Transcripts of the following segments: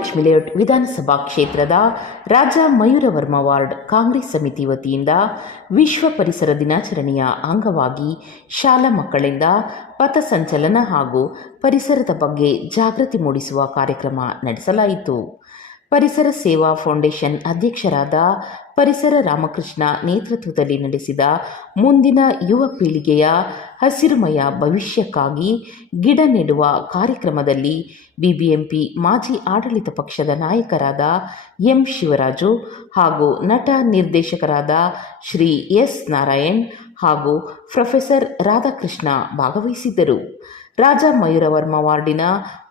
Mahalakshmi layout ವಿಧಾನಸಭಾ ಕ್ಷೇತ್ರದ ರಾಜ Mayuravarma ward Congress ಸಮಿತಿ ವತಿಯಿಂದ ವಿಶ್ವ ಪರಿಸರ ದಿನಾಚರಣೆಯ ಅಂಗವಾಗಿ ಶಾಲಾ ಮಕ್ಕಳಿಂದ ಪಥಸಂಚಲನ ಹಾಗೂ ಪರಿಸರದ ಬಗ್ಗೆ ಜಾಗೃತಿ ಮೂಡಿಸುವ ಕಾರ್ಯಕ್ರಮ ನಡೆಸಲಾಯಿತು. ಪರಿಸರ ಸೇವಾ ಫೌಂಡೇಶನ್ ಅಧ್ಯಕ್ಷರಾದ ಪರಿಸರ ರಾಮಕೃಷ್ಣ ನೇತೃತ್ವದಲ್ಲಿ ನಡೆಸಿದ ಮುಂದಿನ ಯುವ ಪೀಳಿಗೆಯ ಹಸಿರುಮಯ ಭವಿಷ್ಯಕ್ಕಾಗಿ ಗಿಡ ನೆಡುವ ಕಾರ್ಯಕ್ರಮದಲ್ಲಿ ಬಿಬಿಎಂಪಿ ಮಾಜಿ ಆಡಳಿತ ಪಕ್ಷದ ನಾಯಕರಾದ ಎಂ ಶಿವರಾಜು ಹಾಗೂ ನಟ ನಿರ್ದೇಶಕರಾದ ಶ್ರೀ ಎಸ್ ನಾರಾಯಣ್ ಹಾಗೂ ಪ್ರೊಫೆಸರ್ ರಾಧಾಕೃಷ್ಣ ಭಾಗವಹಿಸಿದ್ದರು. ರಾಜ ಮಯೂರವರ್ಮ ವಾರ್ಡಿನ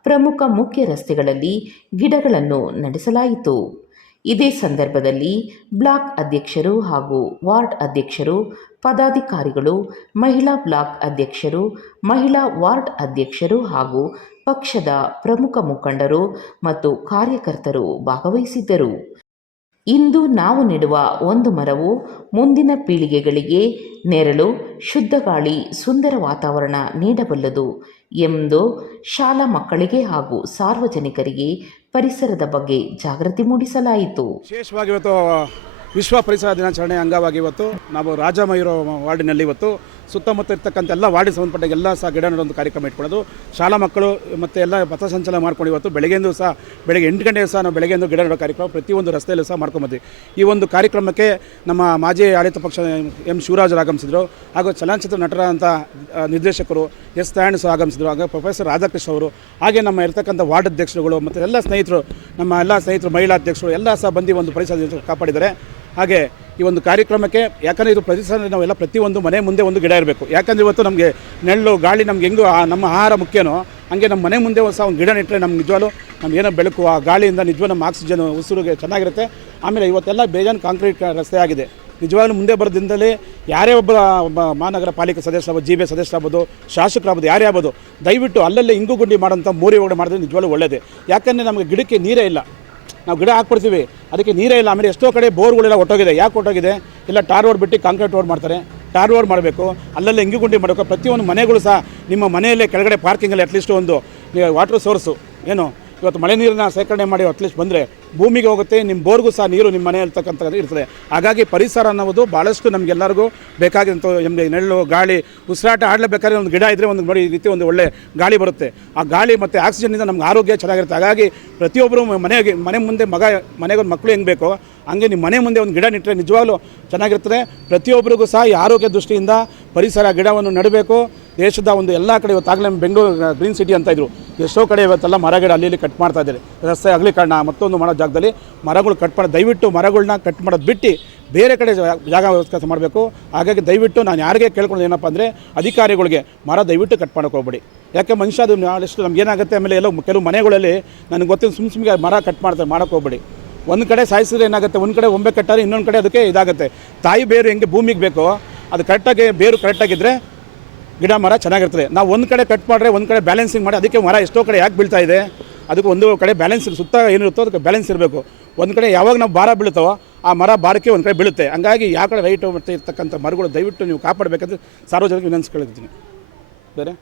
ಪ್ರಮುಖ ಮುಖ್ಯ ರಸ್ತೆಗಳಲ್ಲಿ ಗಿಡಗಳನ್ನು ನಡೆಸಲಾಯಿತು. ಇದೇ ಸಂದರ್ಭದಲ್ಲಿ ಬ್ಲಾಕ್ ಅಧ್ಯಕ್ಷರು ಹಾಗೂ ವಾರ್ಡ್ ಅಧ್ಯಕ್ಷರು, ಪದಾಧಿಕಾರಿಗಳು, ಮಹಿಳಾ ಬ್ಲಾಕ್ ಅಧ್ಯಕ್ಷರು, ಮಹಿಳಾ ವಾರ್ಡ್ ಅಧ್ಯಕ್ಷರು ಹಾಗೂ ಪಕ್ಷದ ಪ್ರಮುಖ ಮುಖಂಡರು ಮತ್ತು ಕಾರ್ಯಕರ್ತರು ಭಾಗವಹಿಸಿದ್ದರು. ಇಂದು ನಾವು ನೆಡುವ ಒಂದು ಮರವು ಮುಂದಿನ ಪೀಳಿಗೆಗಳಿಗೆ ನೆರಳು, ಶುದ್ಧ ಗಾಳಿ, ಸುಂದರ ವಾತಾವರಣ ನೀಡಬಲ್ಲದು ಎಂದು ಶಾಲಾ ಮಕ್ಕಳಿಗೆ ಹಾಗೂ ಸಾರ್ವಜನಿಕರಿಗೆ ಪರಿಸರದ ಬಗ್ಗೆ ಜಾಗೃತಿ ಮೂಡಿಸಲಾಯಿತು. ವಿಶೇಷವಾಗಿ ಇವತ್ತು ವಿಶ್ವ ಪರಿಸರ ದಿನಾಚರಣೆ ಅಂಗವಾಗಿ ಇವತ್ತು ನಾವು ರಾಜ ಮಯೂರ ವಾರ್ಡಿನಲ್ಲಿ ಇವತ್ತು ಸುತ್ತಮುತ್ತ ಇರ್ತಕ್ಕಂಥ ಎಲ್ಲ ವಾರ್ಡಿಗೆ ಸಂಬಂಧಪಟ್ಟ ಎಲ್ಲ ಸಹ ಗಿಡ ನೆಡೋ ಒಂದು ಕಾರ್ಯಕ್ರಮ ಇಟ್ಕೊಳ್ಳೋದು. ಶಾಲಾ ಮಕ್ಕಳು ಮತ್ತು ಎಲ್ಲ ಪಥಸಂಚಲನ ಮಾಡ್ಕೊಂಡು ಇವತ್ತು ಬೆಳಗ್ಗೆಂದು ಸಹ ಬೆಳಗ್ಗೆ 8 ಗಂಟೆಗೆ ಸಹ ನಾವು ಬೆಳಗ್ಗೆಂದು ಗಿಡ ನೆಡೋ ಕಾರ್ಯಕ್ರಮ ಪ್ರತಿಯೊಂದು ರಸ್ತೆಯಲ್ಲೂ ಸಹ ಮಾಡ್ಕೊಂಬಂದ್ವಿ. ಈ ಒಂದು ಕಾರ್ಯಕ್ರಮಕ್ಕೆ ನಮ್ಮ ಮಾಜಿ ಆಡಳಿತ ಪಕ್ಷ ಎಂ ಶಿವರಾಜರು ಆಗಮಿಸಿದರು, ಹಾಗೂ ಚಲನಚಿತ್ರ ನಟರಾದಂಥ ನಿರ್ದೇಶಕರು ಎಸ್ ನಾರಾಯಣ್ ಸಹ ಆಗಮಿಸಿದರು, ಹಾಗೂ ಪ್ರೊಫೆಸರ್ ರಾಧಾಕೃಷ್ಣ ಅವರು, ಹಾಗೆ ನಮ್ಮ ಇರ್ತಕ್ಕಂಥ ವಾರ್ಡ್ ಅಧ್ಯಕ್ಷರುಗಳು ಮತ್ತು ಎಲ್ಲ ಸ್ನೇಹಿತರು, ನಮ್ಮ ಎಲ್ಲ ಸ್ನೇಹಿತರು ಮಹಿಳಾ ಅಧ್ಯಕ್ಷರು ಎಲ್ಲ ಸಹ ಬಂದು ಒಂದು ಪರಿಸರ ಕಾಪಾಡಿದ್ದಾರೆ. ಹಾಗೆ ಈ ಒಂದು ಕಾರ್ಯಕ್ರಮಕ್ಕೆ ಯಾಕಂದರೆ ಇದು ಪರಿಸರ ನಾವೆಲ್ಲ ಪ್ರತಿಯೊಂದು ಮನೆ ಮುಂದೆ ಒಂದು ಗಿಡ ಇರಬೇಕು. ಯಾಕಂದರೆ ಇವತ್ತು ನಮಗೆ ನೆರಳು ಗಾಳಿ ನಮ್ಗೆ ಹೆಂಗೂ ನಮ್ಮ ಆಹಾರ ಮುಖ್ಯನೋ ಹಾಗೆ ನಮ್ಮ ಮನೆ ಮುಂದೆ ಸಹ ಒಂದು ಗಿಡ ನೆಟ್ಟರೆ ನಮ್ಗೆ ನಿಜವಾಗ್ಲೂ ನಮ್ಗೆ ಏನೋ ಬೆಳಕು, ಆ ಗಾಳಿಯಿಂದ ನಿಜವಾಗ್ಲೂ ನಮ್ಮ ಆಕ್ಸಿಜನ್ ಉಸಿರಿಗೆ ಚೆನ್ನಾಗಿರುತ್ತೆ. ಆಮೇಲೆ ಇವತ್ತೆಲ್ಲ ಬೇಜಾನ್ ಕಾಂಕ್ರೀಟ್ ರಸ್ತೆ ಆಗಿದೆ. ನಿಜವಾಗ್ಲೂ ಮುಂದೆ ಬರೋ ದಿನದಲ್ಲಿ ಯಾರೇ ಒಬ್ಬ ಮಹಾನಗರ ಪಾಲಿಕೆ ಸದಸ್ಯರಾಗ್ಬೋದು, ಜಿ ಬಿ ಸದಸ್ಯರಾಗ್ಬೋದು, ಶಾಸಕರಾಗ್ಬೋದು, ಯಾರೇ ಆಗ್ಬೋದು, ದಯವಿಟ್ಟು ಅಲ್ಲಲ್ಲೇ ಇಂಗು ಗುಂಡಿ ಮಾಡೋಂಥ ಮೋರಿ ಒಳಗಡೆ ಮಾಡಿದ್ರೆ ನಿಜವಾಗ್ಲೂ ಒಳ್ಳೆಯದೇ. ಯಾಕಂದರೆ ನಮಗೆ ಗಿಡಕ್ಕೆ ನೀರೇ ಇಲ್ಲ, ನಾವು ಗಿಡ ಹಾಕ್ಬಿಡ್ತೀವಿ ಅದಕ್ಕೆ ನೀರೇ ಇಲ್ಲ. ಆಮೇಲೆ ಎಷ್ಟೋ ಕಡೆ ಬೋರ್ಗಳೆಲ್ಲ ಹೊಟ್ಟೋಗಿದೆ. ಯಾಕೆ ಹೊಟ್ಟೋಗಿದೆ? ಇಲ್ಲ ಟಾರ್ ರೋಡ್ ಬಿಟ್ಟು ಕಾಂಕ್ರೀಟ್ ರೋಡ್ ಮಾಡ್ತಾರೆ. ಟಾರ್ ರೋಡ್ ಮಾಡಬೇಕು, ಅಲ್ಲಲ್ಲೇ ಇಂಗು ಗುಂಡಿ ಮಾಡಬೇಕು. ಪ್ರತಿಯೊಂದು ಮನೆಗಳು ಸಹ ನಿಮ್ಮ ಮನೆಯಲ್ಲೇ ಕೆಳಗಡೆ ಪಾರ್ಕಿಂಗಲ್ಲಿ ಅಟ್ಲೀಸ್ಟ್ ಒಂದು ವಾಟರ್ ಸೋರ್ಸು ಏನು ಇವತ್ತು ಮಳೆ ನೀರನ್ನ ಸೇಕರಣೆ ಮಾಡಿ ಅಟ್ಲೀಸ್ಟ್ ಬಂದರೆ ಭೂಮಿಗೆ ಹೋಗುತ್ತೆ, ನಿಮ್ಮ ಬೋರ್ಗೂ ಸಹ ನೀರು ನಿಮ್ಮ ಮನೆ ಇರ್ತಕ್ಕಂಥದ್ದು ಇರ್ತದೆ. ಹಾಗಾಗಿ ಪರಿಸರ ಅನ್ನೋದು ಭಾಳಷ್ಟು ನಮಗೆಲ್ಲರಿಗೂ ಬೇಕಾಗಿರೋಂಥ ನಮಗೆ ನೆರಳು, ಗಾಳಿ, ಉಸಿರಾಟ ಆಡಲೇಬೇಕಾದ್ರೆ ಒಂದು ಗಿಡ ಇದ್ದರೆ ಒಂದು ನೋಡಿ ಈ ರೀತಿ ಒಂದು ಒಳ್ಳೆ ಗಾಳಿ ಬರುತ್ತೆ. ಆ ಗಾಳಿ ಮತ್ತು ಆಕ್ಸಿಜನ್ನಿಂದ ನಮ್ಗೆ ಆರೋಗ್ಯ ಚೆನ್ನಾಗಿರುತ್ತೆ. ಹಾಗಾಗಿ ಪ್ರತಿಯೊಬ್ಬರು ಮನೆ ಮುಂದೆ ಮನೆಗೊಂದು ಮಕ್ಕಳು ಹೆಂಗೆ ಬೇಕೋ ಹಂಗೆ ನಿಮ್ಮ ಮನೆ ಮುಂದೆ ಒಂದು ಗಿಡ ನೆಟ್ಟರೆ ನಿಜವಾಗ್ಲೂ ಚೆನ್ನಾಗಿರ್ತದೆ. ಪ್ರತಿಯೊಬ್ಬರಿಗೂ ಸಹ ಈ ಆರೋಗ್ಯ ದೃಷ್ಟಿಯಿಂದ ಪರಿಸರ ಗಿಡವನ್ನು ನೆಡಬೇಕು. ದೇಶದ ಒಂದು ಎಲ್ಲ ಕಡೆ ಇವತ್ತಾಗಲೇ ಬೆಂಗಳೂರು ಗ್ರೀನ್ ಸಿಟಿ ಅಂತ ಇದ್ರು, ಎಷ್ಟೋ ಕಡೆ ಇವತ್ತೆಲ್ಲ ಮರ ಗಿಡ ಅಲ್ಲಿ ಕಟ್ ಮಾಡ್ತಾ ಇದ್ದಾರೆ. ರಸ್ತೆ ಅಗಲೀಕರಣ ಮತ್ತೊಂದು ಮಾಡೋ ಜಾಗದಲ್ಲಿ ಮರಗಳು ಕಟ್ ಮಾಡೋದು, ದಯವಿಟ್ಟು ಮರಗಳನ್ನ ಕಟ್ ಮಾಡೋದು ಬಿಟ್ಟು ಬೇರೆ ಕಡೆ ಜಾಗ ವ್ಯವಸ್ಥೆ ಮಾಡಬೇಕು. ಹಾಗಾಗಿ ದಯವಿಟ್ಟು ನಾನು ಯಾರಿಗೆ ಕೇಳ್ಕೊಳ್ಳೋದು ಏನಪ್ಪ ಅಂದರೆ ಅಧಿಕಾರಿಗಳಿಗೆ ಮರ ದಯವಿಟ್ಟು ಕಟ್ ಮಾಡೋಕೆ ಹೋಗ್ಬೇಡಿ. ಯಾಕೆ ಮನುಷ್ಯ ಅದು ಅಷ್ಟು ನಮ್ಗೆ ಏನಾಗುತ್ತೆ. ಆಮೇಲೆ ಎಲ್ಲ ಕೆಲವು ಮನೆಗಳಲ್ಲಿ ನನಗೆ ಗೊತ್ತಿಲ್ಲ ಸುಮ್ಮನೆ ಮರ ಕಟ್ ಮಾಡ್ತಾರೆ, ಮಾಡೋಕೆ ಹೋಗ್ಬೇಡಿ. ಒಂದು ಕಡೆ ಸಾಯಿಸಿದ್ರೆ ಏನಾಗುತ್ತೆ, ಒಂದು ಕಡೆ ಒಮ್ಮೆ ಕಟ್ಟಾರೆ ಇನ್ನೊಂದು ಕಡೆ ಅದಕ್ಕೆ ಇದಾಗುತ್ತೆ. ತಾಯಿ ಬೇರು ಹೆಂಗೆ ಭೂಮಿಗೆ ಬೇಕೋ ಅದು ಕರೆಕ್ಟಾಗಿ ಬೇರು ಕರೆಕ್ಟಾಗಿದ್ದರೆ ಗಿಡ ಮರ ಚೆನ್ನಾಗಿರ್ತದೆ. ನಾವು ಒಂದು ಕಡೆ ಕಟ್ ಮಾಡಿದ್ರೆ ಒಂದು ಕಡೆ ಬ್ಯಾಲೆನ್ಸಿಂಗ್ ಮಾಡಿ ಅದಕ್ಕೆ ಮರ ಎಷ್ಟೋ ಕಡೆ ಯಾಕೆ ಬೀಳ್ತಾ ಇದೆ, ಅದಕ್ಕೆ ಒಂದು ಕಡೆ ಬ್ಯಾಲೆನ್ಸ್ ಸುತ್ತ ಏನಿರುತ್ತೋ ಅದಕ್ಕೆ ಬ್ಯಾಲೆನ್ಸ್ ಇರಬೇಕು. ಒಂದು ಕಡೆ ಯಾವಾಗ ನಾವು ಭಾರ ಬೀಳ್ತಾವೋ ಆ ಮರ ಭಾರಕ್ಕೆ ಒಂದು ಕಡೆ ಬೀಳುತ್ತೆ. ಹಂಗಾಗಿ ಯಾವ ಕಡೆ ರೈಟು ಮತ್ತು ಇರ್ತಕ್ಕಂಥ ಮರಗಳು ದಯವಿಟ್ಟು ನೀವು ಕಾಪಾಡಬೇಕಂದ್ರೆ ಸಾರ್ವಜನಿಕ ವಿನಂತಿಸ್ಕೊಳ್ತೀನಿ. ಬೇರೆ